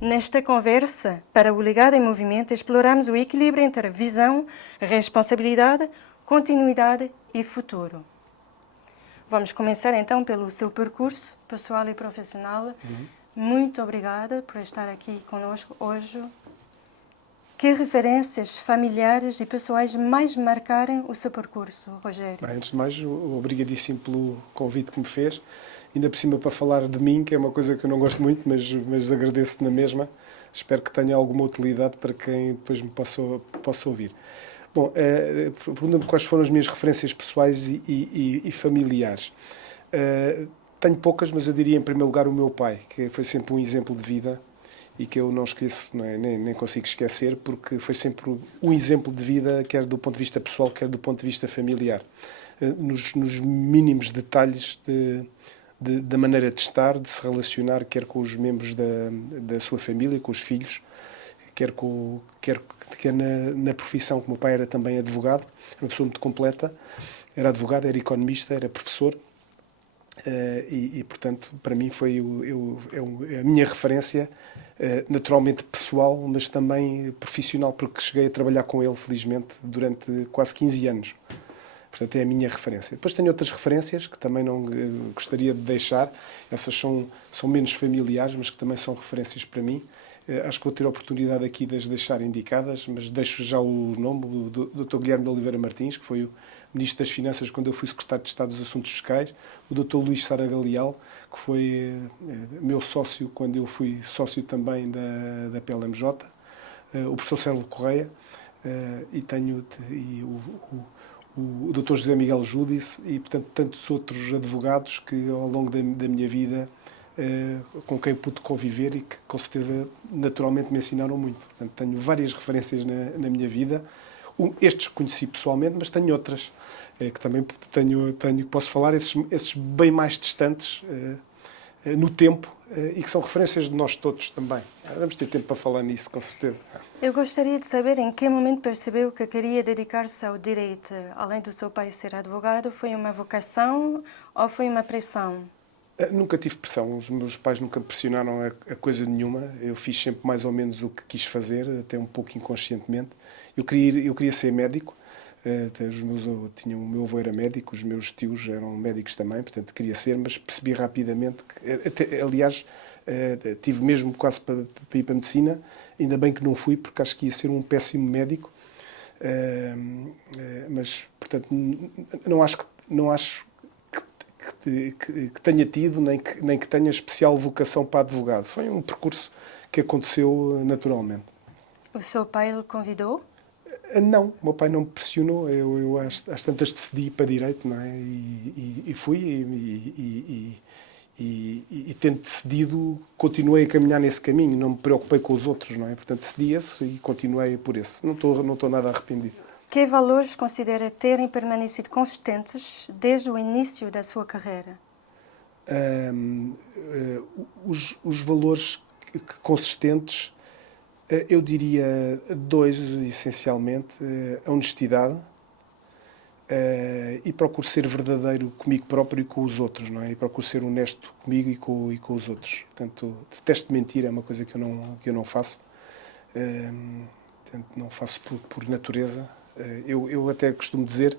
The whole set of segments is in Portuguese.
Nesta conversa, para o Ligado em Movimento, exploramos o equilíbrio entre visão, responsabilidade, continuidade e futuro. Vamos começar então pelo seu percurso pessoal e profissional. Muito obrigada por estar aqui conosco hoje. Que referências familiares e pessoais mais marcaram o seu percurso, Rogério? Bem, antes de mais, obrigadíssimo pelo convite que me fez. Ainda por cima para falar de mim, que é uma coisa que eu não gosto muito, mas agradeço na mesma. Espero que tenha alguma utilidade para quem depois me possa ouvir. Bom, pergunta-me quais foram as minhas referências pessoais e familiares. Tenho poucas, mas eu diria em primeiro lugar o meu pai, que foi sempre um exemplo de vida e que eu não esqueço, não é? Nem consigo esquecer, porque foi sempre um exemplo de vida, quer do ponto de vista pessoal, quer do ponto de vista familiar. Nos mínimos detalhes da maneira de estar, de se relacionar, quer com os membros da sua família, com os filhos, quer na profissão, que o meu pai era também advogado, era uma pessoa muito completa, era advogado, era economista, era professor, portanto, para mim foi a minha referência, naturalmente pessoal, mas também profissional, porque cheguei a trabalhar com ele, felizmente, durante quase 15 anos. Portanto, é a minha referência. Depois tenho outras referências que também não gostaria de deixar. Essas são menos familiares, mas que também são referências para mim. Acho que vou ter a oportunidade aqui de as deixar indicadas, mas deixo já o nome do Dr. Guilherme de Oliveira Martins, que foi o Ministro das Finanças quando eu fui Secretário de Estado dos Assuntos Fiscais, o Dr. Luís Saraga Leal, que foi meu sócio quando eu fui sócio também da PLMJ, o professor Sérgio Correia, e tenho o Dr. José Miguel Júdice e, portanto, tantos outros advogados que, ao longo da minha vida, com quem pude conviver e que, com certeza, naturalmente me ensinaram muito. Portanto, tenho várias referências na minha vida. Estes conheci pessoalmente, mas tenho outras que também posso falar, esses bem mais distantes no tempo e que são referências de nós todos também. Vamos ter tempo para falar nisso, com certeza. Eu gostaria de saber em que momento percebeu que queria dedicar-se ao direito. Além do seu pai ser advogado, foi uma vocação ou foi uma pressão? Nunca tive pressão, os meus pais nunca me pressionaram a coisa nenhuma. Eu fiz sempre mais ou menos o que quis fazer, até um pouco inconscientemente. Eu queria ser médico, o meu avô era médico, os meus tios eram médicos também, portanto queria ser, mas percebi rapidamente que, aliás, tive mesmo quase para ir para a medicina, ainda bem que não fui, porque acho que ia ser um péssimo médico, mas, portanto, não acho que tenha tido, nem que tenha especial vocação para advogado. Foi um percurso que aconteceu naturalmente. O seu pai lhe convidou? Não, o meu pai não me pressionou. Eu às tantas decidi para direito, não é? E fui e tendo decidido, continuei a caminhar nesse caminho. Não me preocupei com os outros, não é? Portanto, decidi esse e continuei por esse. Não estou nada arrependido. Que valores considera terem permanecido consistentes desde o início da sua carreira? Os valores consistentes, eu diria dois, essencialmente. A honestidade, e procuro ser verdadeiro comigo próprio e com os outros, não é? E procuro ser honesto comigo e com os outros. Portanto, detesto mentir, é uma coisa que eu não faço. Portanto, não faço por natureza. Eu até costumo dizer,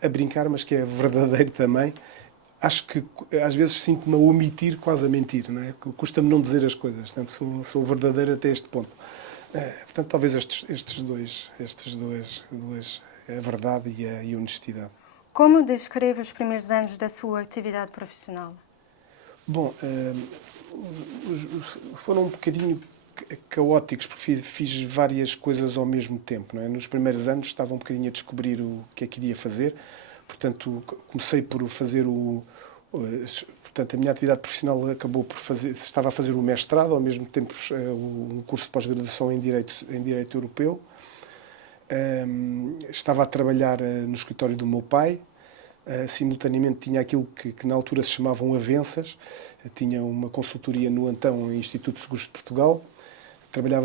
a brincar, mas que é verdadeiro também. Acho que às vezes sinto-me a omitir, quase a mentir, não é? Custa-me não dizer as coisas. Portanto, sou verdadeiro até este ponto. Portanto, talvez estes dois, a verdade e a honestidade. Como descreve os primeiros anos da sua atividade profissional? Bom, foram um bocadinho caóticos, porque fiz várias coisas ao mesmo tempo. Não é? Nos primeiros anos estava um bocadinho a descobrir o que é que iria fazer. Portanto, comecei por fazer Portanto, a minha atividade profissional acabou por fazer... Estava a fazer o mestrado, ao mesmo tempo um curso de pós-graduação em Direito Europeu. Estava a trabalhar no escritório do meu pai. Simultaneamente tinha aquilo que na altura se chamavam avanças. Tinha uma consultoria no então Instituto de Seguros de Portugal.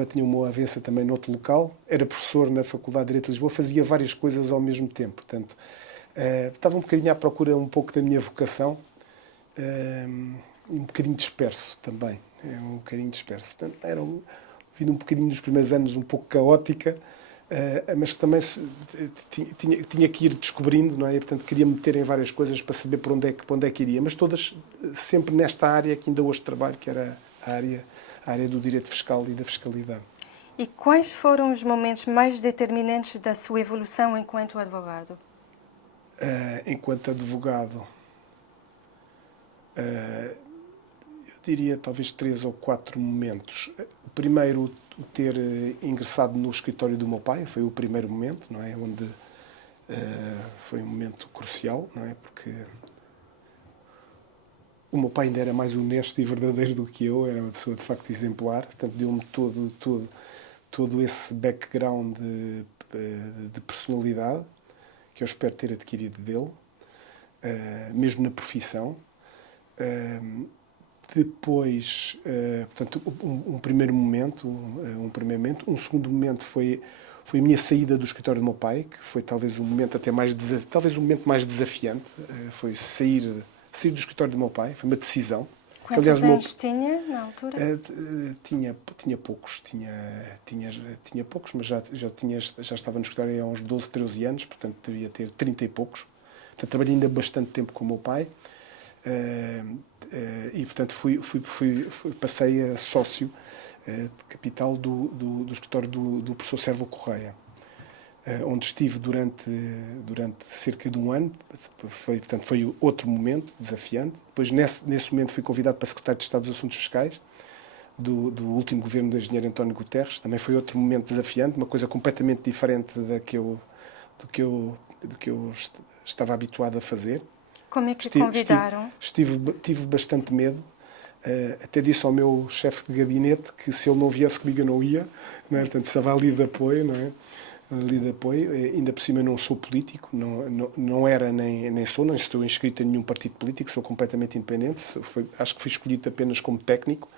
Tinha uma avança também noutro local. Era professor na Faculdade de Direito de Lisboa. Fazia várias coisas ao mesmo tempo. Portanto, estava um bocadinho à procura um pouco da minha vocação. Um bocadinho disperso também. É um bocadinho disperso. Portanto, vida um bocadinho dos primeiros anos um pouco caótica, mas que também tinha que ir descobrindo, não é? E, portanto, queria meter em várias coisas para saber para onde é que iria, mas todas sempre nesta área que ainda hoje trabalho, que era a área do direito fiscal e da fiscalidade. E quais foram os momentos mais determinantes da sua evolução enquanto advogado? Enquanto advogado, eu diria talvez 3 ou 4 momentos. O primeiro, o ter ingressado no escritório do meu pai, foi o primeiro momento, não é? Onde foi um momento crucial, não é? Porque o meu pai ainda era mais honesto e verdadeiro do que eu, era uma pessoa de facto exemplar, portanto deu-me todo esse background de personalidade que eu espero ter adquirido dele, mesmo na profissão. Depois, portanto, um primeiro momento. Um segundo momento foi a minha saída do escritório do meu pai, que foi talvez um momento até talvez um momento mais desafiante. Foi sair do escritório do meu pai, foi uma decisão. Quantos anos tinha na altura? Tinha poucos, tinha poucos, mas já estava no escritório há uns 12, 13 anos, portanto devia ter 30 e poucos. Portanto, trabalhei ainda bastante tempo com o meu pai. E, portanto, passei a sócio de capital do escritório do professor Sérvulo Correia, onde estive durante cerca de um ano. Portanto, foi outro momento desafiante. Depois, nesse momento, fui convidado para secretário de Estado dos Assuntos Fiscais do último governo do engenheiro António Guterres. Também foi outro momento desafiante, uma coisa completamente diferente do que eu estava habituado a fazer. Como é que convidaram? Tive bastante medo. Até disse ao meu chefe de gabinete que se ele não viesse comigo eu não ia, não é? Portanto, precisava ali de apoio, não é? Ali de apoio. Ainda por cima eu não sou político, não era nem estou inscrito em nenhum partido político, sou completamente independente. Acho que fui escolhido apenas como técnico.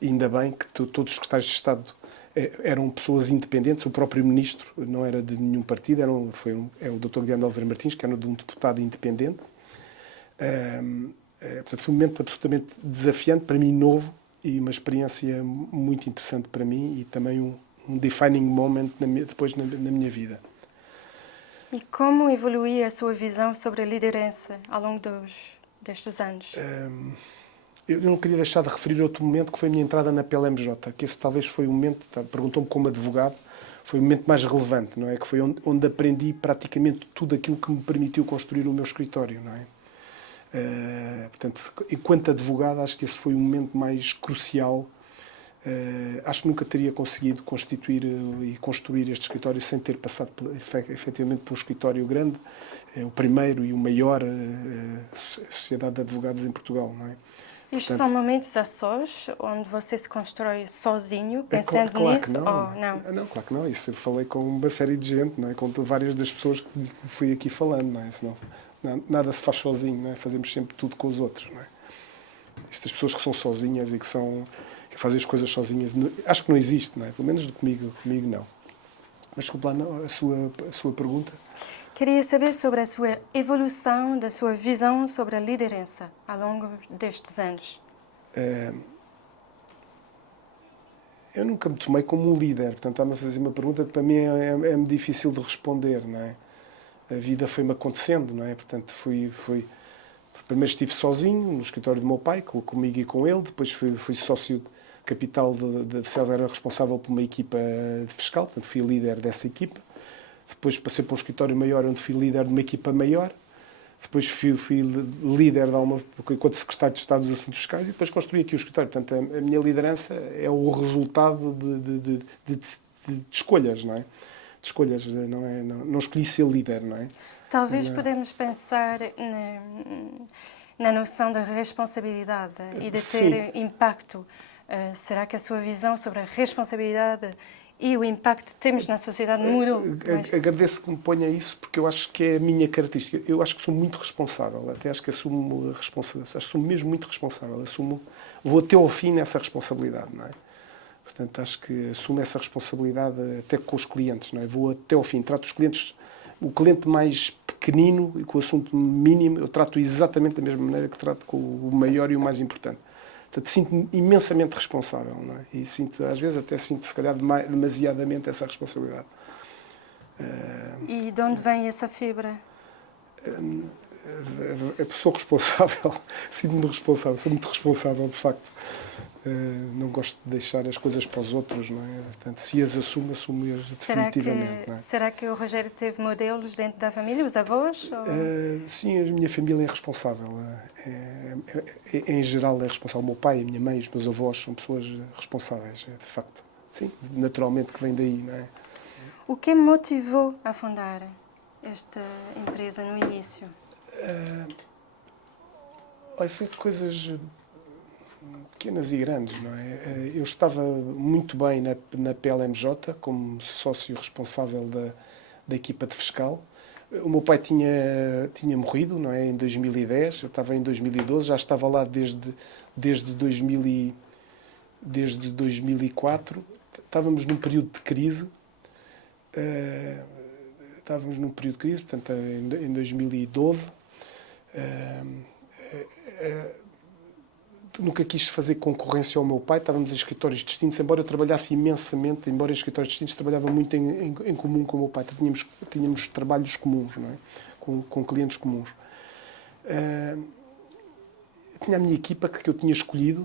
E ainda bem que todos os secretários de Estado eram pessoas independentes. O próprio ministro não era de nenhum partido, é o Dr. Guilherme Oliveira Martins, que era de um deputado independente. Portanto, foi um momento absolutamente desafiante, para mim novo, e uma experiência muito interessante para mim e também um defining moment depois na minha vida. E como evoluiu a sua visão sobre a liderança ao longo destes anos? Eu não queria deixar de referir outro momento, que foi a minha entrada na PLMJ, que esse talvez foi o momento, perguntou-me como advogado, foi o momento mais relevante, não é? Que foi onde aprendi praticamente tudo aquilo que me permitiu construir o meu escritório, não é? Portanto, enquanto advogado, acho que esse foi o momento mais crucial. Acho que nunca teria conseguido constituir e construir este escritório sem ter passado efetivamente por um escritório grande, o primeiro e o maior sociedade de advogados em Portugal, não é? Estes são momentos a sós, onde você se constrói sozinho, pensando nisso? Claro que não. Não, claro que não. Isso eu falei com uma série de gente, não é? Com várias das pessoas que fui aqui falando, não é? Senão, nada se faz sozinho, não é? Fazemos sempre tudo com os outros, não é? Estas pessoas que são sozinhas e que fazem as coisas sozinhas, acho que não existe, não é? Pelo menos comigo não. Mas desculpe lá, a sua pergunta. Queria saber sobre a sua evolução, da sua visão sobre a liderança ao longo destes anos. Eu nunca me tomei como um líder, portanto, está-me a fazer uma pergunta que para mim é difícil de responder, não é? A vida foi-me acontecendo, não é? Portanto, primeiro estive sozinho no escritório do meu pai, comigo e com ele, depois fui sócio capital da Selva, era responsável por uma equipa fiscal, portanto, fui líder dessa equipa. Depois passei para um escritório maior, onde fui líder de uma equipa maior. Depois fui líder enquanto secretário de Estado dos Assuntos Fiscais e depois construí aqui o escritório. Portanto, a minha liderança é o resultado de escolhas, não é? De escolhas, não escolhi ser líder, não é? Talvez podemos pensar na noção da responsabilidade e de ter impacto. Será que a sua visão sobre a responsabilidade e o impacto que temos na sociedade mudou? Agradeço que me ponha isso, porque eu acho que é a minha característica. Eu acho que sou muito responsável, até acho que assumo a responsabilidade. Acho que sou mesmo muito responsável. Vou até ao fim nessa responsabilidade, não é? Portanto, acho que assumo essa responsabilidade até com os clientes, não é? Vou até ao fim. Trato os clientes, o cliente mais pequenino e com o assunto mínimo, eu trato exatamente da mesma maneira que trato com o maior e o mais importante. Portanto, sinto-me imensamente responsável, não é? E sinto, às vezes até sinto, se calhar, demasiadamente essa responsabilidade. E de onde vem essa fibra? Sou responsável, sinto-me responsável, sou muito responsável, de facto. Não gosto de deixar as coisas para os outros, não é? Portanto, se as assumo, assumo-as definitivamente. Não é? Será que o Rogério teve modelos dentro da família, os avós? Sim, a minha família é responsável. Em geral é responsável. O meu pai, a minha mãe, os meus avós são pessoas responsáveis, de facto. Sim, naturalmente que vem daí, não é? O que motivou a fundar esta empresa no início? Olha, foi coisas pequenas e grandes, não é? Eu estava muito bem na PLMJ, como sócio responsável da equipa de fiscal. O meu pai tinha morrido, não é? Em 2010, eu estava em 2012, já estava lá desde 2004. Estávamos num período de crise. Portanto, em 2012. Nunca quis fazer concorrência ao meu pai, estávamos em escritórios distintos, embora eu trabalhasse imensamente, embora em escritórios distintos, trabalhava muito em comum com o meu pai, tínhamos trabalhos comuns, não é? Com clientes comuns. Tinha a minha equipa que eu tinha escolhido,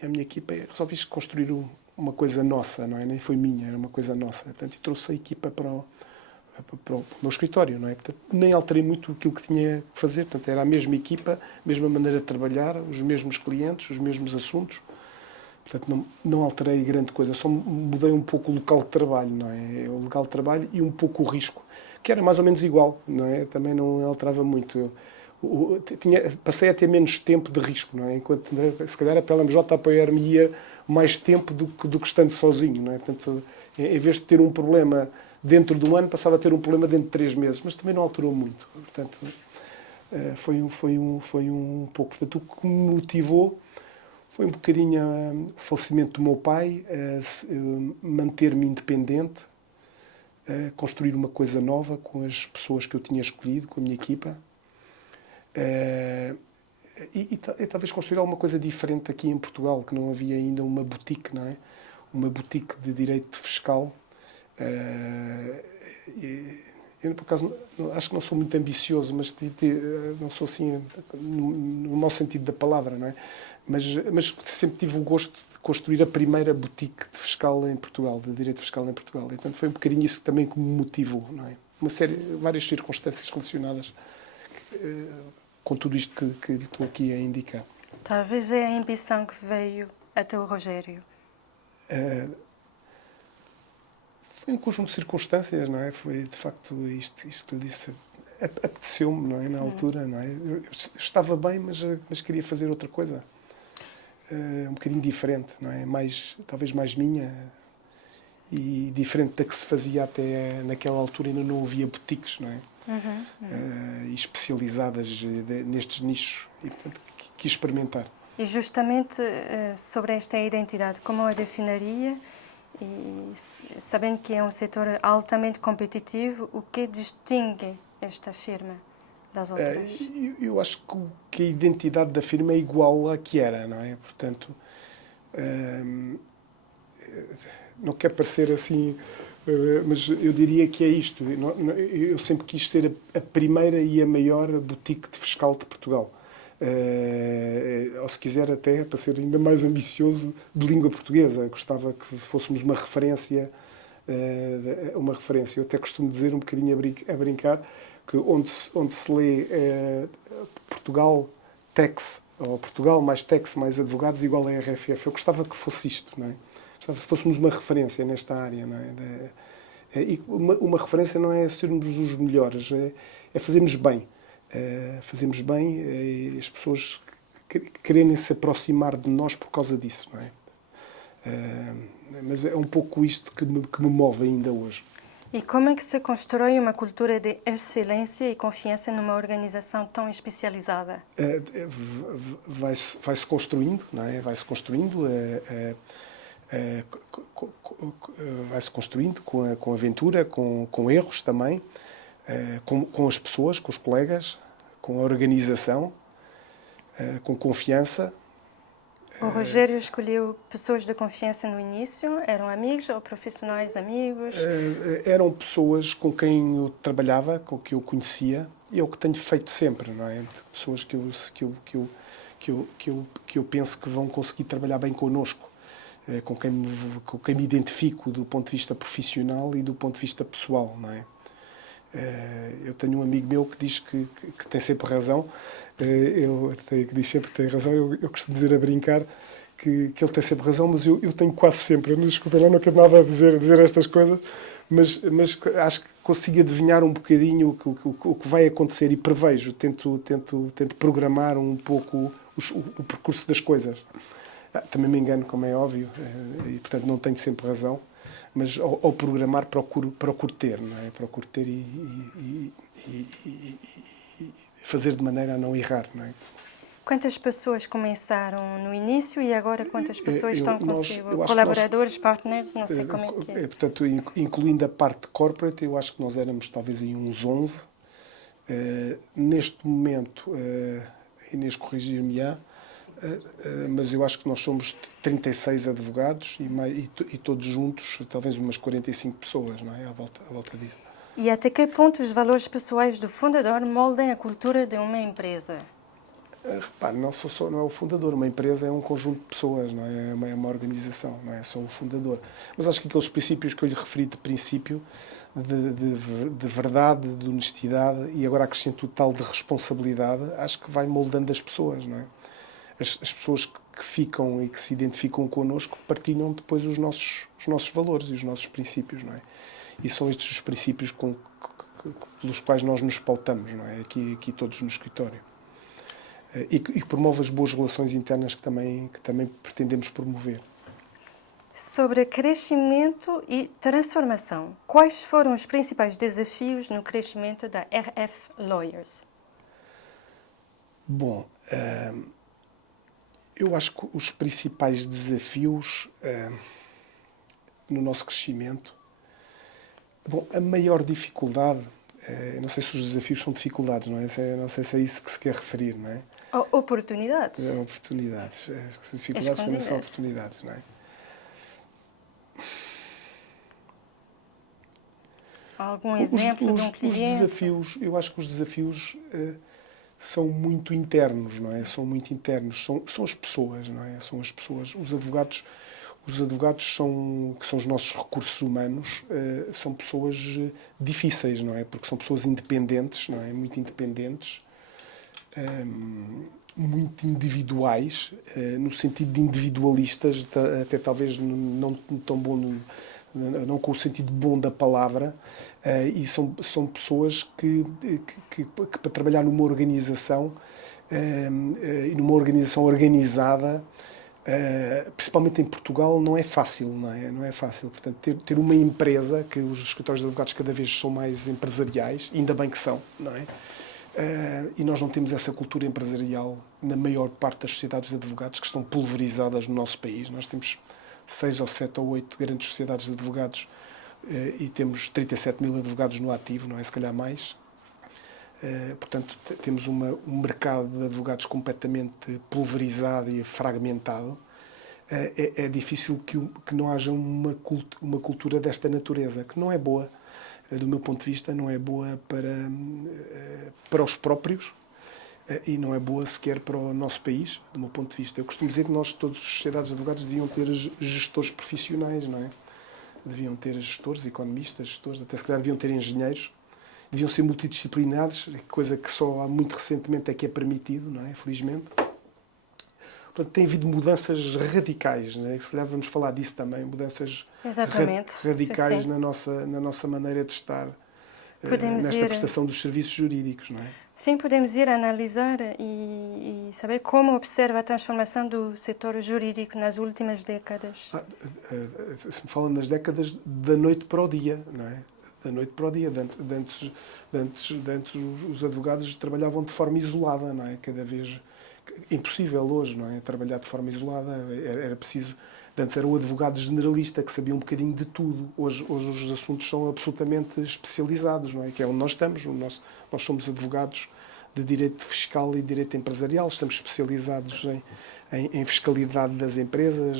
a minha equipa, resolvi construir uma coisa nossa, não é? Nem foi minha, era uma coisa nossa. Portanto, trouxe a equipa para o meu escritório, não é? Portanto, nem alterei muito aquilo que tinha que fazer. Portanto, era a mesma equipa, a mesma maneira de trabalhar, os mesmos clientes, os mesmos assuntos. Portanto, não alterei grande coisa, só mudei um pouco o local de trabalho, não é? O local de trabalho e um pouco o risco, que era mais ou menos igual, não é? Também não alterava muito. Passei a ter menos tempo de risco, não é? Enquanto, se calhar, a PLMJ apoiar-me-ia mais tempo do que estando sozinho, não é? Portanto, em vez de ter um problema dentro de um ano, passava a ter um problema dentro de 3 meses, mas também não alterou muito. Portanto, foi um pouco. Portanto, o que me motivou foi um bocadinho o falecimento do meu pai, manter-me independente, construir uma coisa nova com as pessoas que eu tinha escolhido, com a minha equipa, e talvez construir alguma coisa diferente aqui em Portugal, que não havia ainda uma boutique, não é? Uma boutique de direito fiscal. Eu, por acaso, acho que não sou muito ambicioso, mas não sou assim no mau sentido da palavra, não é? Mas sempre tive o gosto de construir a primeira boutique de fiscal em Portugal, de direito fiscal em Portugal. E, portanto, foi um bocadinho isso também que me motivou, não é? Várias circunstâncias relacionadas com tudo isto que lhe estou aqui a indicar. Talvez é a ambição que veio até o Rogério. Foi um conjunto de circunstâncias, não é? Foi, de facto, isto que eu disse. Apeteceu-me, não é? Na altura, não é? Eu estava bem, mas queria fazer outra coisa. Um bocadinho diferente, não é? Talvez mais minha e diferente da que se fazia até naquela altura. Ainda não havia boutiques, não é? E especializadas nestes nichos. E, portanto, quis experimentar. E justamente sobre esta identidade, como a definiria? E sabendo que é um setor altamente competitivo, o que distingue esta firma das outras? Eu acho que a identidade da firma é igual à que era, não é? Portanto, não quero parecer assim, mas eu diria que é isto. Eu sempre quis ser a primeira e a maior boutique de fiscal de Portugal. Ou se quiser até, para ser ainda mais ambicioso, de língua portuguesa. Gostava que fôssemos uma referência. Eu até costumo dizer um bocadinho a brincar que onde se lê Portugal Tax, ou Portugal mais Tax mais advogados igual a RFF. Eu gostava que fosse isto, não é? Gostava que fôssemos uma referência nesta área, não é? E uma referência não é sermos os melhores, é fazermos bem. Fazemos bem, as pessoas querem se aproximar de nós por causa disso, não é? Mas é um pouco isto que me move ainda hoje. E como é que se constrói uma cultura de excelência e confiança numa organização tão especializada? Vai-se construindo, não é? Vai-se construindo, vai-se construindo com aventura, com erros também, com as pessoas, com os colegas, com a organização, com confiança. O Rogério escolheu pessoas de confiança no início? Eram amigos ou profissionais amigos? Eram pessoas com quem eu trabalhava, com que eu conhecia, e é o que tenho feito sempre, não é? Pessoas que eu penso que vão conseguir trabalhar bem connosco, com quem me identifico do ponto de vista profissional e do ponto de vista pessoal, não é? Eu tenho um amigo meu que diz que tem sempre razão, que diz sempre que tem razão, eu costumo dizer a brincar que ele tem sempre razão, mas eu tenho quase sempre, desculpa, eu não quero nada a dizer estas coisas, mas acho que consigo adivinhar um bocadinho o que vai acontecer e prevejo, tento programar um pouco o percurso das coisas. Também me engano, como é óbvio, e portanto não tenho sempre razão, mas ao programar procuro ter, não é? Procuro ter e fazer de maneira a não errar, não é? Quantas pessoas começaram no início e agora quantas pessoas estão consigo? Eu acho que Colaboradores, partners, não sei como é que é. Portanto, incluindo a parte corporate, eu acho que nós éramos talvez aí uns 11. Neste momento, a Inês corrigir-me-á, mas eu acho que nós somos 36 advogados e todos juntos, talvez umas 45 pessoas, não é? À volta disso. E até que ponto os valores pessoais do fundador moldam a cultura de uma empresa? Repare, não é o fundador, uma empresa é um conjunto de pessoas, não é? É uma organização, não é só o fundador. Mas acho que aqueles princípios que eu lhe referi de princípio, de verdade, de honestidade e agora acrescento o tal de responsabilidade, acho que vai moldando as pessoas, não é? As pessoas que ficam e que se identificam connosco partilham depois os nossos valores e os nossos princípios, não é? E são estes os princípios pelos quais nós nos pautamos, não é? Aqui todos no escritório. E que promove as boas relações internas que também pretendemos promover. Sobre crescimento e transformação, quais foram os principais desafios no crescimento da RF Lawyers? Bom, eu acho que os principais desafios no nosso crescimento... Bom, a maior dificuldade... não sei se os desafios são dificuldades, não é? Não sei se é isso que se quer referir, não é? Oportunidades. Oportunidades. As dificuldades também são oportunidades, não é? Algum exemplo de um cliente? Eu acho que os desafios são muito internos, não é? São muito internos. São as pessoas, não é? São as pessoas. Os advogados que são os nossos recursos humanos, são pessoas difíceis, não é? Porque são pessoas independentes, não é? Muito independentes, muito individuais, no sentido de individualistas, até talvez não tão bom, não com o sentido bom da palavra, e são pessoas que para trabalhar numa organização e numa organização organizada, principalmente em Portugal, não é fácil, não é? Não é fácil. Portanto, ter uma empresa, que os escritórios de advogados cada vez são mais empresariais, ainda bem que são, não é? E nós não temos essa cultura empresarial na maior parte das sociedades de advogados que estão pulverizadas no nosso país. Nós temos 6 ou 7 ou 8 grandes sociedades de advogados e temos 37 mil advogados no ativo, não é? Se calhar mais. Portanto, temos um mercado de advogados completamente pulverizado e fragmentado. É difícil que não haja uma cultura desta natureza, que não é boa, do meu ponto de vista, não é boa para os próprios e não é boa sequer para o nosso país, do meu ponto de vista. Eu costumo dizer que nós, todas as sociedades de advogados, deviam ter gestores profissionais, não é? Deviam ter gestores, economistas, até se calhar deviam ter engenheiros, deviam ser multidisciplinares, coisa que só há muito recentemente é que é permitido, não é? Felizmente. Portanto, tem havido mudanças radicais, não é? Se calhar vamos falar disso também, mudanças radicais sim. Na nossa maneira de estar nesta prestação dos serviços jurídicos, não é? Sim, podemos ir analisar e saber como observa a transformação do setor jurídico nas últimas décadas. Se me fala nas décadas, da noite para o dia, não é? Da noite para o dia. Antes os advogados trabalhavam de forma isolada, não é? Cada vez impossível hoje, não é? Trabalhar de forma isolada, era preciso... Antes era o advogado generalista que sabia um bocadinho de tudo. Hoje os assuntos são absolutamente especializados, não é? Que é onde nós estamos. Nós somos advogados de direito fiscal e direito empresarial. Estamos especializados em fiscalidade das empresas,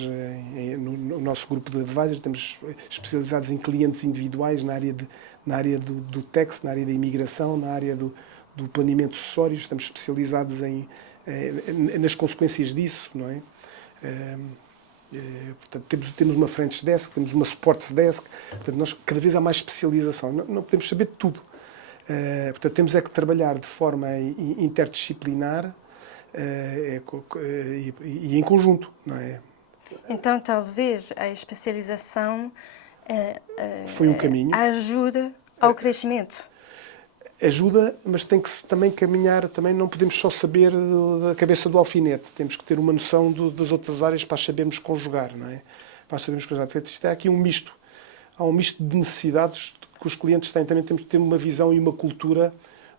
no nosso grupo de advisors, estamos especializados em clientes individuais na área do tax, na área da imigração, na área do planeamento sucessório, estamos especializados nas consequências disso, não é? Portanto, temos uma French Desk, temos uma Sports Desk, portanto, nós, cada vez há mais especialização, não podemos saber de tudo. Portanto, temos é que trabalhar de forma interdisciplinar e em conjunto, não é? Então, talvez a especialização Foi um caminho. ajuda ao crescimento. Ajuda, mas tem que -se também caminhar, também não podemos só saber da cabeça do alfinete, temos que ter uma noção das outras áreas para as sabermos conjugar, não é? Para as sabermos conjugar. Portanto, isto é aqui um misto. Há um misto de necessidades que os clientes têm. Também temos que ter uma visão e uma cultura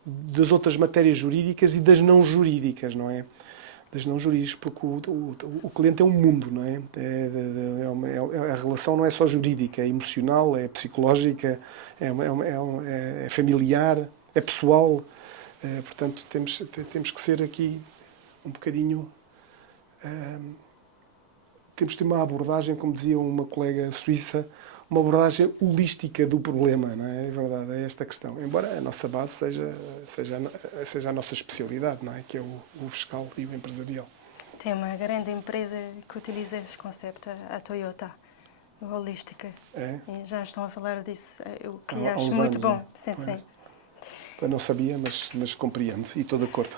das outras matérias jurídicas e das não jurídicas, não é? Das não jurídicas, porque o cliente é um mundo, não é? A relação não é só jurídica, é emocional, é psicológica, é familiar, é pessoal. Portanto, temos que ser aqui um bocadinho... Temos de ter uma abordagem, como dizia uma colega suíça, uma abordagem holística do problema, não é? É verdade, é esta a questão. Embora a nossa base seja a nossa especialidade, não é? Que é o fiscal e o empresarial. Tem uma grande empresa que utiliza esse conceito, a Toyota, holística. É? E já estão a falar disso, o que Há acho uns muito anos, bom. não é? Sim, sim. Eu não sabia, mas compreendo e estou de acordo.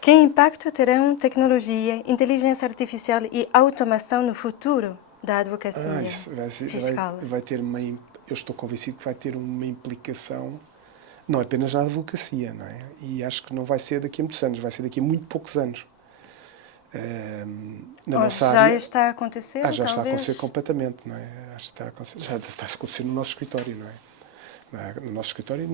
Que impacto terão tecnologia, inteligência artificial e automação no futuro da advocacia fiscal? Vai ter eu estou convencido que vai ter uma implicação, não apenas na advocacia, não é? E acho que não vai ser daqui a muitos anos, vai ser daqui a muito poucos anos. Na nossa já área, está a acontecer, já talvez? está a acontecer completamente, não é? Acho que já está a acontecer no nosso escritório, não é? No nosso escritório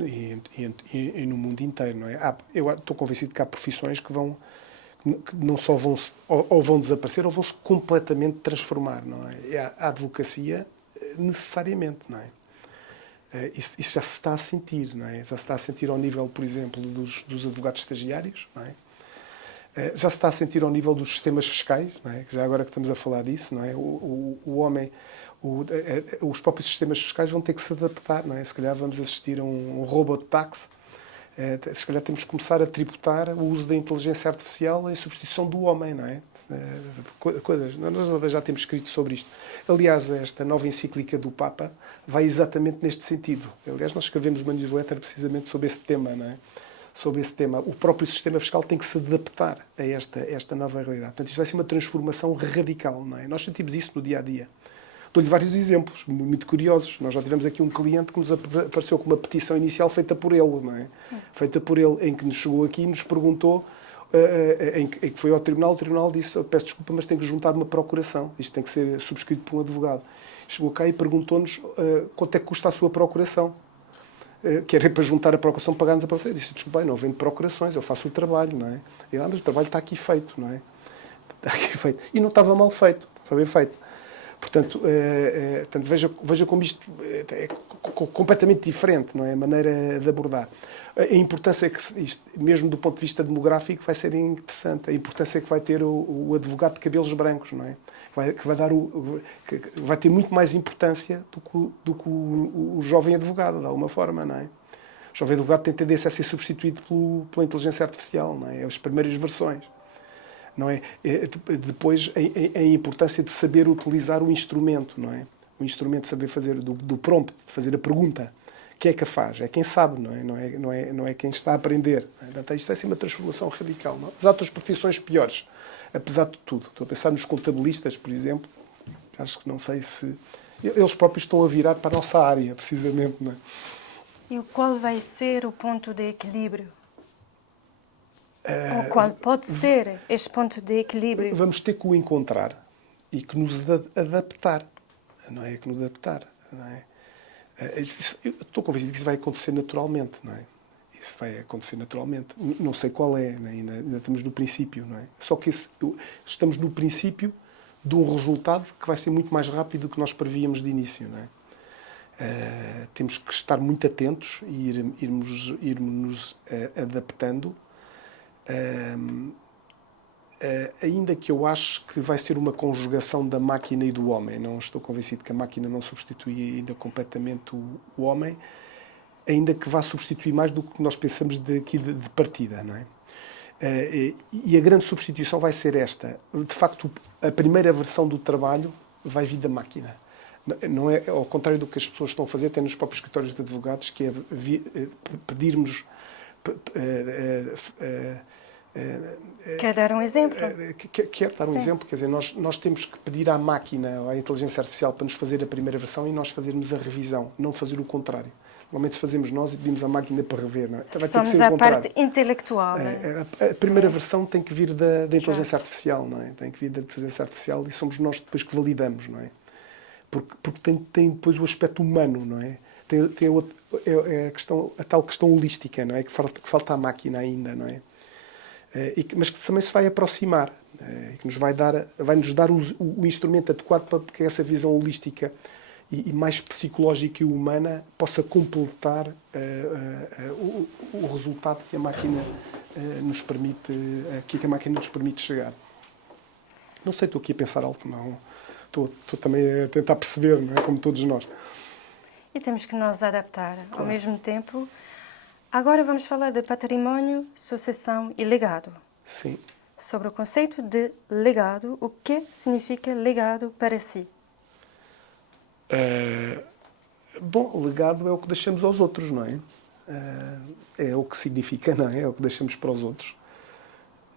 e no mundo inteiro, não é? Eu estou convencido que há profissões que não só vão desaparecer ou vão se completamente transformar, não é? E a advocacia necessariamente, não é? Isso já se está a sentir, não é? Já se está a sentir ao nível, por exemplo, dos advogados estagiários, não é? Já se está a sentir ao nível dos sistemas fiscais, não é? Já agora que estamos a falar disso, não é? Os próprios sistemas fiscais vão ter que se adaptar, não é? Se calhar vamos assistir a um robot tax, se calhar temos que começar a tributar o uso da inteligência artificial em substituição do homem, não é? Nós já temos escrito sobre isto. Aliás, esta nova encíclica do Papa vai exatamente neste sentido. Aliás, nós escrevemos uma newsletter precisamente sobre esse tema, não é? Sobre esse tema. O próprio sistema fiscal tem que se adaptar a esta nova realidade. Portanto, isto vai ser uma transformação radical, não é? Nós sentimos isso no dia-a-dia. Dou-lhe vários exemplos muito curiosos. Nós já tivemos aqui um cliente que nos apareceu com uma petição inicial feita por ele, não é? Feita por ele, em que nos chegou aqui e nos perguntou, em que foi ao tribunal, o tribunal disse, peço desculpa, mas tem que juntar uma procuração. Isto tem que ser subscrito por um advogado. Chegou cá e perguntou-nos quanto é que custa a sua procuração. Que era para juntar a procuração, pagar-nos a procuração. Eu disse, desculpa, eu não vendo procurações, eu faço o trabalho, não é? E mas o trabalho está aqui feito, não é? Está aqui feito. E não estava mal feito, foi bem feito. Portanto, veja como isto é completamente diferente, não é? A maneira de abordar. A importância é que, isto, mesmo do ponto de vista demográfico, vai ser interessante. A importância é que vai ter o advogado de cabelos brancos, não é? Que vai ter muito mais importância do que o jovem advogado, de alguma forma, não é? O jovem advogado tem tendência a ser substituído pela inteligência artificial, não é? As primeiras versões. Não é? Depois, a importância de saber utilizar o instrumento, não é? O instrumento de saber fazer, do prompt, de fazer a pergunta. Quem é que a faz? É quem sabe, não é? Não é quem está a aprender. Portanto, isto vai ser uma transformação radical. Não? Há outras profissões piores, apesar de tudo. Estou a pensar nos contabilistas, por exemplo. Acho que não sei se... Eles próprios estão a virar para a nossa área, precisamente, não é? E qual vai ser o ponto de equilíbrio? Ou qual pode ser este ponto de equilíbrio? Vamos ter que o encontrar e que nos adaptar. Não é? Que nos adaptar. Não é? Eu estou convencido que isso vai acontecer naturalmente. Não é? Isso vai acontecer naturalmente. Não sei qual é, ainda estamos no princípio. Não é? Só que estamos no princípio de um resultado que vai ser muito mais rápido do que nós prevíamos de início. Não é? Temos que estar muito atentos e irmos adaptando. ainda que eu acho que vai ser uma conjugação da máquina e do homem, não estou convencido que a máquina não substitui ainda completamente o homem, ainda que vá substituir mais do que nós pensamos daqui de partida, não é? E a grande substituição vai ser esta. De facto, a primeira versão do trabalho vai vir da máquina. Não é ao contrário do que as pessoas estão a fazer, até nos próprios escritórios de advogados, que é pedirmos... Quer dar um exemplo? Quero dar um Sim. exemplo, quer dizer, nós temos que pedir à máquina ou à inteligência artificial para nos fazer a primeira versão e nós fazermos a revisão, não fazer o contrário. Normalmente se fazemos nós e pedimos à máquina para rever. Não é? Vai ter que Somos ser o a contrário. parte intelectual. Né? A primeira versão tem que vir da inteligência Exato. artificial, não é? Tem que vir da inteligência artificial e somos nós depois que validamos, não é? Porque tem depois o aspecto humano, não é? A tal questão holística, não é? Que falta à máquina ainda, não é? Mas que também se vai aproximar, que vai-nos dar o instrumento adequado para que essa visão holística e mais psicológica e humana possa completar o resultado que a máquina nos permite, que a máquina nos permite chegar. Não sei, estou aqui a pensar alto, não. Estou também a tentar perceber, não é? Como todos nós. E temos que nos adaptar Claro. ao mesmo tempo. Agora vamos falar de património, sucessão e legado. Sim. Sobre o conceito de legado, o que significa legado para si? Bom, legado é o que deixamos aos outros, não é? É o que significa, não é? É o que deixamos para os outros.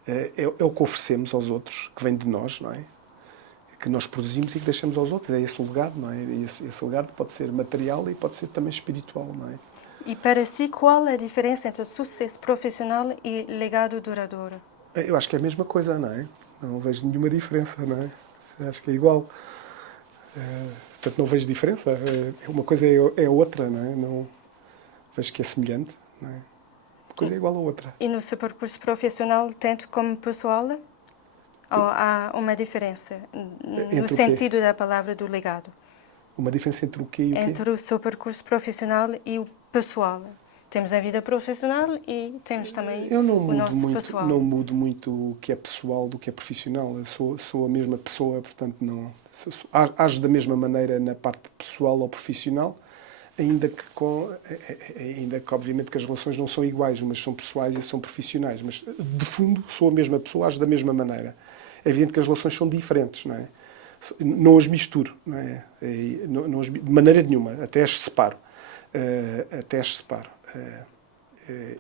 É o que oferecemos aos outros, que vem de nós, não é? Que nós produzimos e que deixamos aos outros. É esse o legado, não é? Esse legado pode ser material e pode ser também espiritual, não é? E para si, qual é a diferença entre sucesso profissional e legado duradouro? Eu acho que é a mesma coisa, não é? Não vejo nenhuma diferença, não é? Acho que é igual. Portanto, não vejo diferença. Uma coisa é outra, não é? Não vejo que é semelhante, não é? Uma coisa é igual à outra. E no seu percurso profissional, tanto como pessoal, ou há uma diferença Entre no o quê? sentido da palavra do legado? Uma diferença entre o quê e o quê? Entre o seu percurso profissional e o pessoal. Temos a vida profissional e temos também Eu não o mudo nosso muito, pessoal. não mudo muito o que é pessoal do que é profissional. Eu sou a mesma pessoa, portanto não ajo da mesma maneira na parte pessoal ou profissional, ainda que obviamente que as relações não são iguais, umas são pessoais e são profissionais, mas de fundo sou a mesma pessoa, ajo da mesma maneira. É evidente que as relações são diferentes, não é? Não as misturo, não é? De maneira nenhuma, até as separo.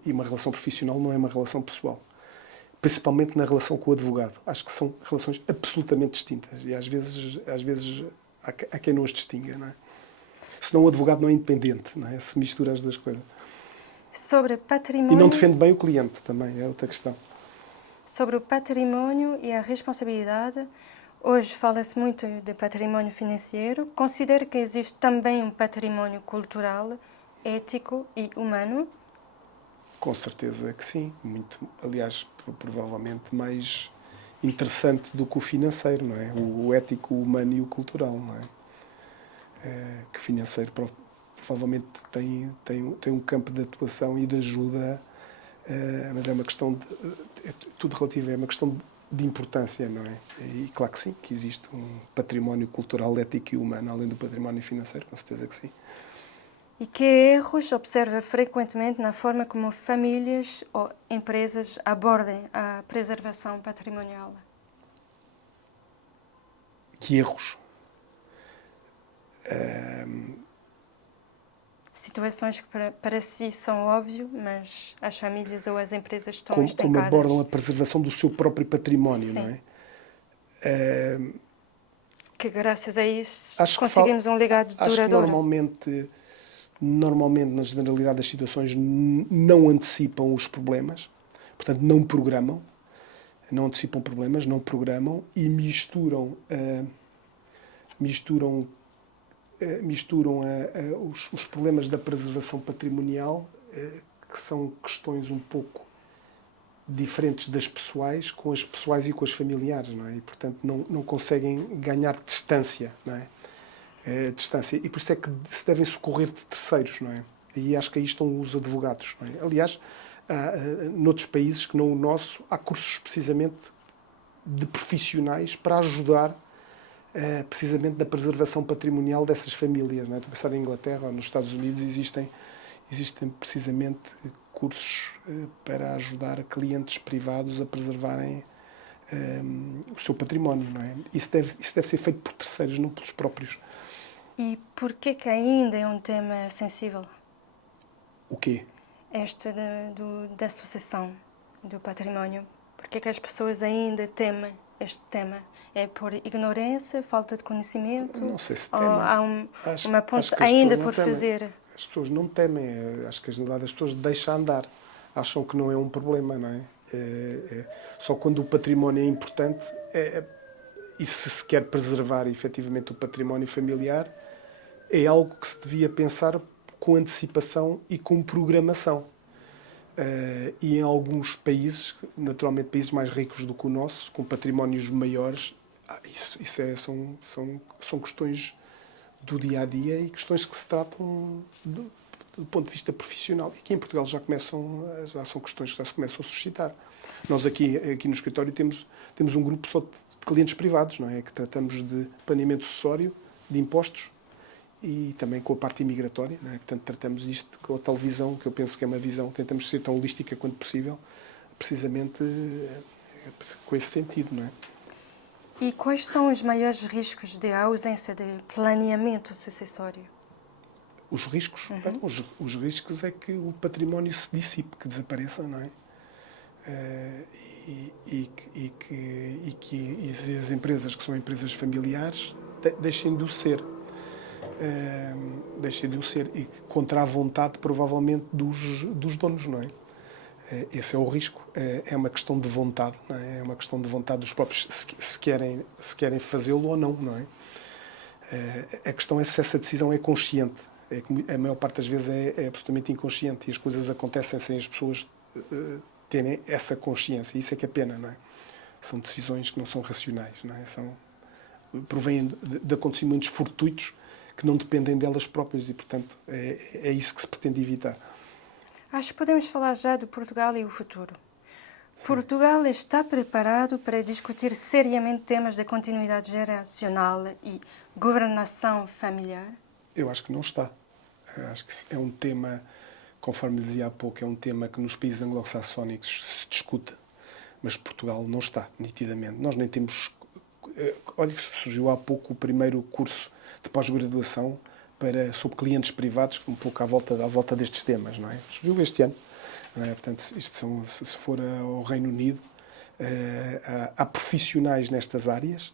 E uma relação profissional não é uma relação pessoal. Principalmente na relação com o advogado. Acho que são relações absolutamente distintas. E às vezes há quem não as distinga, não é? Senão o advogado não é independente, não é? Se mistura as duas coisas. Sobre E património, não defende bem o cliente também, é outra questão. sobre o património e a responsabilidade, hoje fala-se muito de património financeiro. Considera que existe também um património cultural, ético e humano? Com certeza que sim. Aliás, provavelmente mais interessante do que o financeiro, não é? O ético, o humano e o cultural, não é? Que o financeiro provavelmente tem um campo de atuação e de ajuda, mas é uma questão tudo relativo, é uma questão de importância, não é? E claro que sim, que existe um património cultural, ético e humano, além do património financeiro, com certeza que sim. E que erros observa frequentemente na forma como famílias ou empresas abordem a preservação patrimonial? Que erros? Situações que para si são óbvias, mas as famílias ou as empresas estão Como estancadas. abordam a preservação do seu próprio património, Sim. não é? Que graças a isso Acho que conseguimos um legado Acho que duradouro. normalmente, na generalidade das situações, não antecipam os problemas, portanto, não programam, não antecipam problemas, não programam e misturam os problemas da preservação patrimonial, que são questões um pouco diferentes das pessoais, com as pessoais e com as familiares, não é? E, portanto, não conseguem ganhar distância, não é? Distância. E por isso é que se devem socorrer de terceiros, não é? E acho que aí estão os advogados, não é? Aliás, noutros países que não o nosso, há cursos precisamente de profissionais para ajudar precisamente na preservação patrimonial dessas famílias. Não é? Estou a pensar em Inglaterra ou nos Estados Unidos existem precisamente cursos para ajudar clientes privados a preservarem o seu património. Não é? Isso deve ser feito por terceiros, não pelos próprios. E porquê que ainda é um tema sensível? O quê? Este da sucessão do património. Porquê que as pessoas ainda temem este tema? É por ignorância, falta de conhecimento? Não sei se ou temem. há uma ponte acho que as ainda pessoas por não temem. fazer? As pessoas não temem. Acho que as pessoas deixam andar. Acham que não é um problema, não é? Só quando o património é importante e se quer preservar efetivamente o património familiar, é algo que se devia pensar com antecipação e com programação. E em alguns países, naturalmente países mais ricos do que o nosso, com patrimónios maiores, são questões do dia a dia e questões que se tratam do ponto de vista profissional. E aqui em Portugal já são questões que já se começam a suscitar. Nós aqui no escritório temos um grupo só de clientes privados, não é? Que tratamos de planeamento sucessório, de impostos e também com a parte imigratória, não é? Portanto, tratamos isto com a tal visão, que eu penso que é uma visão, tentamos ser tão holística quanto possível, precisamente com esse sentido, não é? E quais são os maiores riscos da ausência de planeamento sucessório? Os riscos? Bem, os riscos é que o património se dissipe, que desapareça, não é? E que as empresas que são empresas familiares deixem de o ser. E contra a vontade, provavelmente, dos donos, não é? Esse é o risco. É uma questão de vontade, não é? É uma questão de vontade dos próprios, se querem fazê-lo ou não, não é? A questão é se essa decisão é consciente. A maior parte das vezes é absolutamente inconsciente e as coisas acontecem sem as pessoas terem essa consciência. Isso é que é pena, não é? São decisões que não são racionais, não é? Provêm de acontecimentos fortuitos que não dependem delas próprias e, portanto, é isso que se pretende evitar. Acho que podemos falar já do Portugal e o futuro. Sim. Portugal está preparado para discutir seriamente temas da continuidade geracional e governação familiar? Eu acho que não está. Acho que é um tema, conforme dizia há pouco, é um tema que nos países anglo-saxónicos se discute, mas Portugal não está, nitidamente. Nós nem temos... Olha que surgiu há pouco o primeiro curso de pós-graduação sobre clientes privados, um pouco à volta destes temas, não é? Surgiu este ano. Não é? Portanto, se for ao Reino Unido, há profissionais nestas áreas,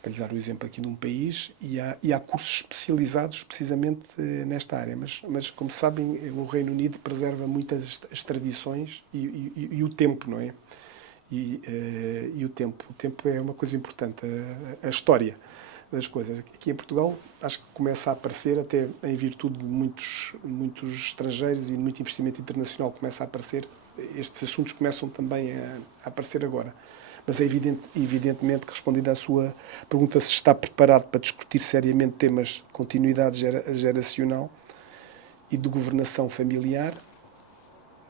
para lhe dar o exemplo aqui num país, e há cursos especializados precisamente nesta área. Mas, como sabem, o Reino Unido preserva muitas as tradições e o tempo, não é? E o tempo. O tempo é uma coisa importante, a história das coisas. Aqui em Portugal, acho que começa a aparecer, até em virtude de muitos estrangeiros e de muito investimento internacional, começa a aparecer, estes assuntos começam também a aparecer agora. Mas é evidentemente que, respondendo à sua pergunta se está preparado para discutir seriamente temas de continuidade geracional e de governação familiar,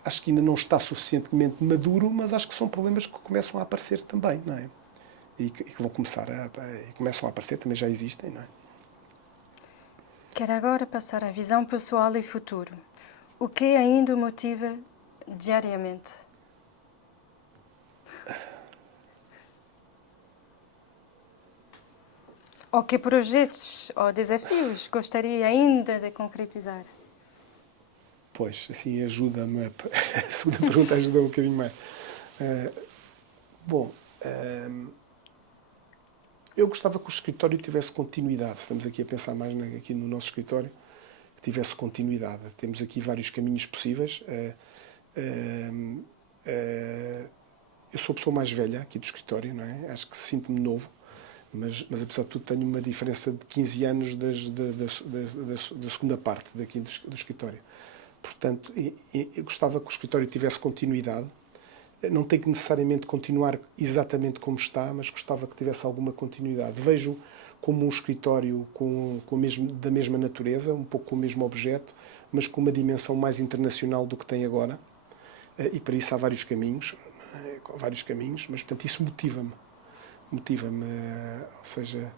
acho que ainda não está suficientemente maduro, mas acho que são problemas que começam a aparecer também, não é? E que vão começam a aparecer, também já existem, não é? Quero agora passar à visão pessoal e futuro. O que ainda o motiva diariamente? Ou que projetos ou desafios gostaria ainda de concretizar? Pois, assim ajuda-me. A segunda pergunta ajuda um bocadinho mais. Eu gostava que o escritório tivesse continuidade. Estamos aqui a pensar mais aqui no nosso escritório, que tivesse continuidade. Temos aqui vários caminhos possíveis. Eu sou a pessoa mais velha aqui do escritório, não é? Acho que sinto-me novo. Mas apesar de tudo tenho uma diferença de 15 anos da segunda parte daqui do escritório. Portanto, eu gostava que o escritório tivesse continuidade. Não tem que necessariamente continuar exatamente como está, mas gostava que tivesse alguma continuidade. Vejo como um escritório da mesma natureza, um pouco com o mesmo objeto, mas com uma dimensão mais internacional do que tem agora. E para isso há vários caminhos, mas portanto isso motiva-me. motiva-me, ou seja,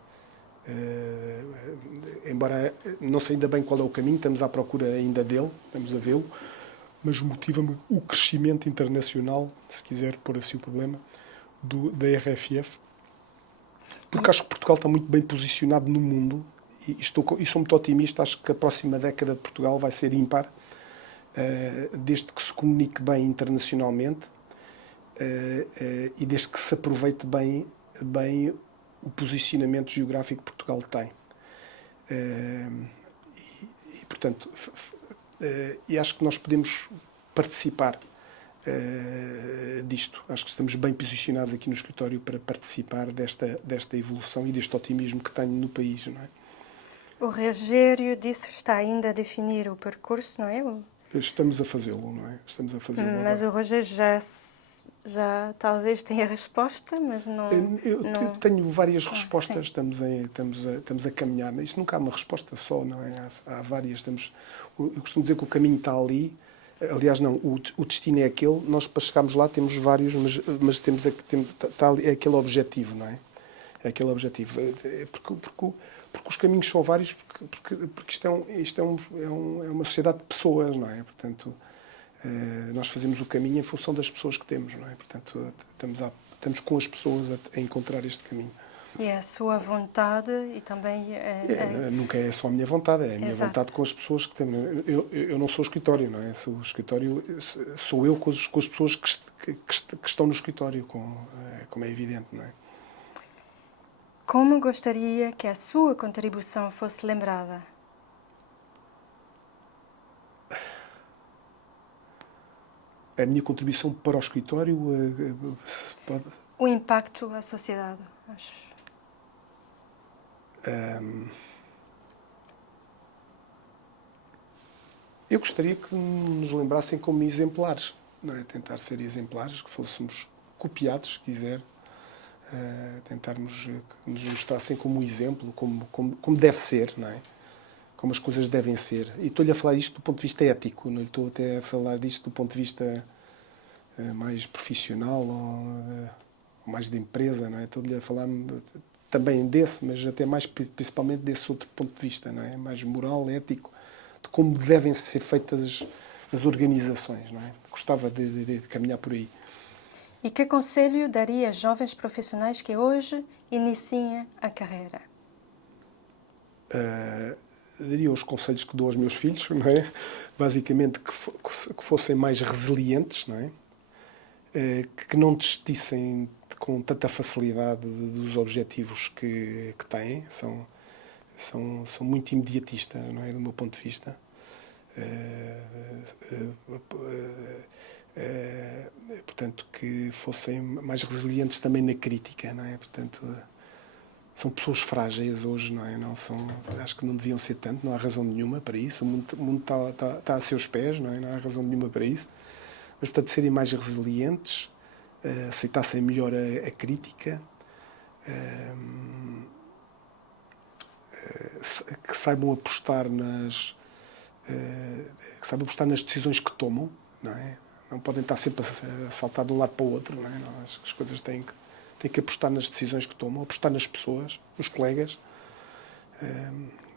embora não sei ainda bem qual é o caminho, estamos à procura ainda dele, estamos a vê-lo, mas motiva-me o crescimento internacional, se quiser pôr assim o problema, da RFF, porque acho que Portugal está muito bem posicionado no mundo e sou muito otimista, acho que a próxima década de Portugal vai ser ímpar, desde que se comunique bem internacionalmente e desde que se aproveite bem o posicionamento geográfico que Portugal tem. Portanto, e acho que nós podemos participar disto. Acho que estamos bem posicionados aqui no escritório para participar desta evolução e deste otimismo que tenho no país, não é? O Rogério disse que está ainda a definir o percurso, não é? Estamos a fazê-lo, não é? Estamos a fazê-lo Mas agora. o Rogério já talvez tenha a resposta, mas não... Eu tenho várias respostas, sim. estamos a caminhar. Isto nunca há uma resposta só, não é? Há várias. Eu costumo dizer que o caminho está ali. Aliás, não, o destino é aquele. Nós, para chegarmos lá, temos vários, mas está ali, é aquele objetivo, não é? É aquele objetivo. Porque os caminhos são vários, porque isto é uma sociedade de pessoas, não é? Portanto, nós fazemos o caminho em função das pessoas que temos, não é? Portanto, estamos com as pessoas a encontrar este caminho. E é a sua vontade e também... Nunca é só a minha vontade, é a minha Exato. vontade com as pessoas que temos. Eu não sou o escritório, não é? O escritório sou eu com as pessoas que estão no escritório, como é evidente, não é? Como gostaria que a sua contribuição fosse lembrada? A minha contribuição para o escritório pode... O impacto à sociedade, acho. Eu gostaria que nos lembrassem como exemplares, não é? Tentar ser exemplares, que fôssemos copiados, se quiser, tentarmos que nos mostrassem como exemplo, como deve ser, não é? Como as coisas devem ser. E estou-lhe a falar isto do ponto de vista ético, não lhe estou até a falar disto do ponto de vista mais profissional ou mais de empresa, não é? Estou-lhe a falar também desse, mas até mais principalmente desse outro ponto de vista, não é? Mais moral, ético, de como devem ser feitas as organizações, não é? Gostava de caminhar por aí. E que conselho daria a jovens profissionais que hoje iniciam a carreira? Daria os conselhos que dou aos meus filhos, não é? Basicamente que fossem mais resilientes, não é? Que não desistissem com tanta facilidade dos objetivos que têm. São muito imediatistas, não é? Do meu ponto de vista. Portanto, que fossem mais resilientes também na crítica, não é? Portanto, são pessoas frágeis hoje, não é? Acho que não deviam ser tanto, não há razão nenhuma para isso. O mundo está a seus pés, não é? Não há razão nenhuma para isso. Mas, portanto, serem mais resilientes, aceitassem melhor a crítica, que saibam apostar nas decisões que tomam, não é? Não podem estar sempre a saltar de um lado para o outro, não é? As coisas têm que apostar nas decisões que tomam, apostar nas pessoas, nos colegas.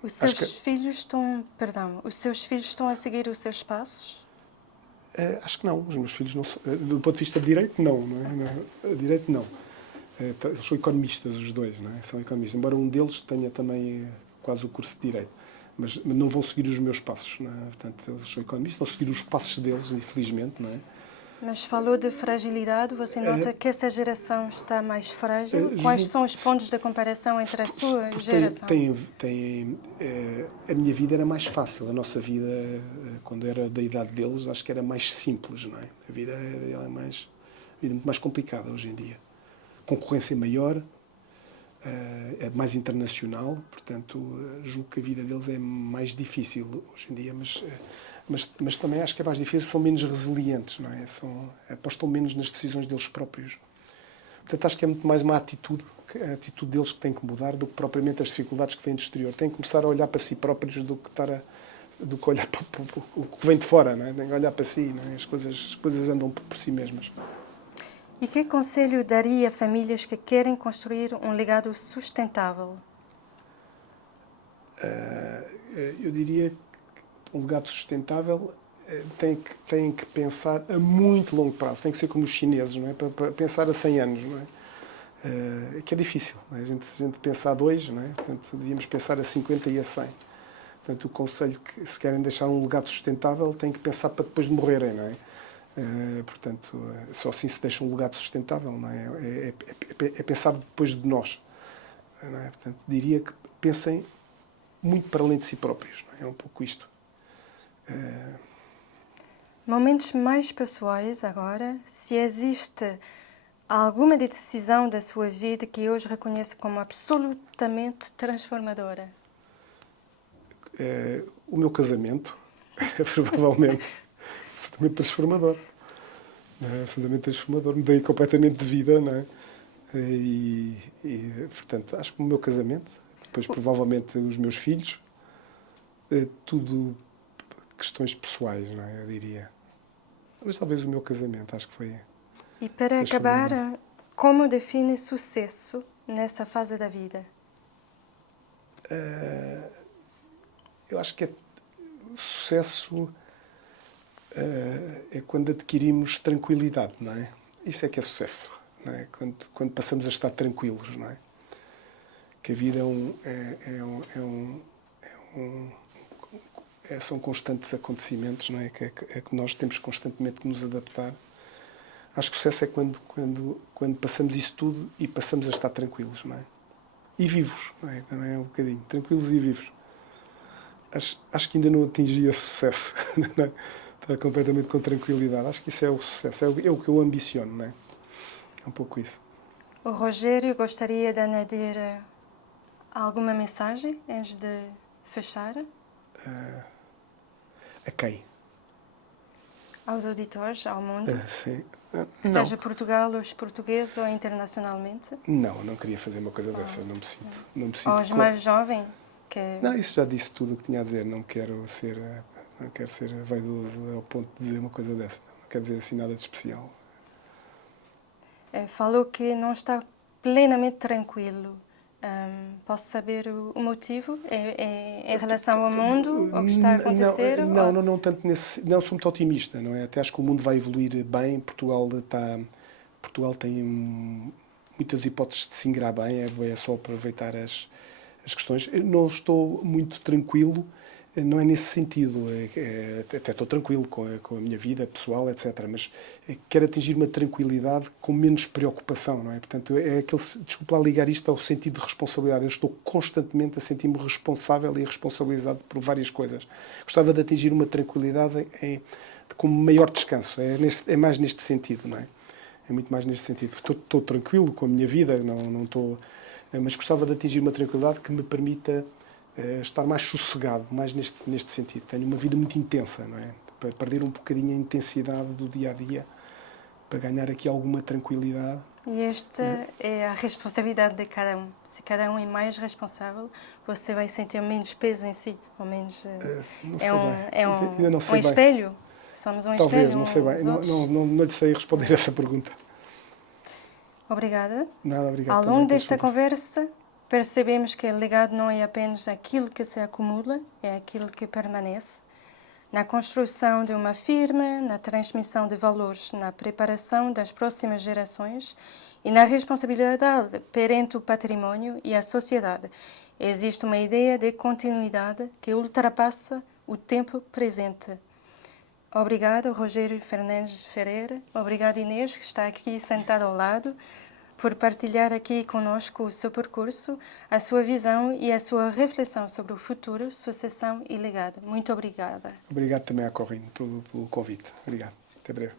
Os seus filhos estão a seguir os seus passos? Acho que não. Os meus filhos, não, do ponto de vista de direito, não é? Direito, não. Eles são economistas, os dois, não é? São economistas. Embora um deles tenha também quase o curso de direito. Mas não vão seguir os meus passos, não é? Portanto, eles são economistas, vão seguir os passos deles, infelizmente, não é? Mas falou de fragilidade, você nota que essa geração está mais frágil? Quais são os pontos de comparação entre a sua geração? A minha vida era mais fácil, a nossa vida, quando era da idade deles, acho que era mais simples, não é? A vida é muito mais complicada hoje em dia. Concorrência maior, é mais internacional, portanto, julgo que a vida deles é mais difícil hoje em dia, mas também acho que é mais difícil, são menos resilientes, não é? Apostam menos nas decisões deles próprios. Portanto, acho que é muito mais uma atitude, a atitude deles que tem que mudar do que propriamente as dificuldades que vêm do exterior. Têm que começar a olhar para si próprios do que olhar para o que vem de fora, não é? Tem que olhar para si, não é? As coisas andam por si mesmas. E que conselho daria a famílias que querem construir um legado sustentável? Eu diria que um legado sustentável tem que pensar a muito longo prazo. Tem que ser como os chineses, não é? Para pensar a 100 anos, não é? Que é difícil, não é? A gente pensa a 2, não é? Portanto, devíamos pensar a 50 e a 100. Portanto, o conselho que, se querem deixar um legado sustentável, tem que pensar para depois de morrerem, não é? Portanto, só assim se deixa um legado sustentável, não é? É pensar depois de nós, não é? Portanto, diria que pensem muito para além de si próprios, não é? É um pouco isto. Momentos mais pessoais agora, se existe alguma decisão da sua vida que hoje reconhece como absolutamente transformadora? O meu casamento é provavelmente absolutamente transformador. Não é? Absolutamente transformador. Mudei completamente de vida, não é? Portanto, acho que o meu casamento, depois provavelmente os meus filhos, tudo questões pessoais, não é? Eu diria. Mas talvez o meu casamento, acho que foi E para transformador. acabar, como define sucesso nessa fase da vida? Eu acho que sucesso é quando adquirimos tranquilidade, não é? Isso é que é sucesso, não é? Quando passamos a estar tranquilos, não é? Que a vida são constantes acontecimentos, não é? Que nós temos constantemente que nos adaptar. Acho que o sucesso é quando passamos isso tudo e passamos a estar tranquilos, não é? E vivos, não é? Também é um bocadinho. Tranquilos e vivos. Acho que ainda não atingi esse sucesso. Não é? Estar completamente com tranquilidade. Acho que isso é o sucesso. É o que eu ambiciono, não é? É um pouco isso. O Rogério gostaria de añadir alguma mensagem antes de fechar? A quem? Aos auditores, ao mundo? Sim. Seja Portugal, os portugueses ou internacionalmente? Não queria fazer uma coisa dessa. Não me sinto Aos mais jovens? Que... Não, isso já disse tudo o que tinha a dizer. Não quero ser vaidoso ao ponto de dizer uma coisa dessa. Não quero dizer assim nada de especial. Falou que não está plenamente tranquilo. Posso saber o motivo? É em relação ao mundo, ao que está a acontecer? Não tanto nesse. Não, sou muito otimista, não é? Até acho que o mundo vai evoluir bem. Portugal tem muitas hipóteses de se ingrar bem. É só aproveitar as questões. Eu não estou muito tranquilo. Não é nesse sentido, até estou tranquilo com a minha vida pessoal, etc. Mas quero atingir uma tranquilidade com menos preocupação, não é? Portanto, desculpa lá ligar isto ao sentido de responsabilidade. Eu estou constantemente a sentir-me responsável e responsabilizado por várias coisas. Gostava de atingir uma tranquilidade com maior descanso. É mais neste sentido, não é? É muito mais neste sentido. Estou tranquilo com a minha vida, não estou... Mas gostava de atingir uma tranquilidade que me permita estar mais sossegado, mais neste sentido. Tenho uma vida muito intensa, não é? Para perder um bocadinho a intensidade do dia-a-dia, para ganhar aqui alguma tranquilidade. E esta é a responsabilidade de cada um. Se cada um é mais responsável, você vai sentir menos peso em si, ou menos... Ainda não sei bem. Espelho? Somos um Talvez, espelho não sei bem. Não lhe sei responder essa pergunta. Obrigada. Nada, obrigado. Ao longo desta conversa, percebemos que o legado não é apenas aquilo que se acumula, é aquilo que permanece. Na construção de uma firma, na transmissão de valores, na preparação das próximas gerações e na responsabilidade perante o património e a sociedade, existe uma ideia de continuidade que ultrapassa o tempo presente. Obrigado, Rogério Fernandes Ferreira. Obrigado, Inês, que está aqui sentada ao lado, por partilhar aqui conosco o seu percurso, a sua visão e a sua reflexão sobre o futuro, sucessão e legado. Muito obrigada. Obrigado também à Corrine pelo convite. Obrigado. Até breve.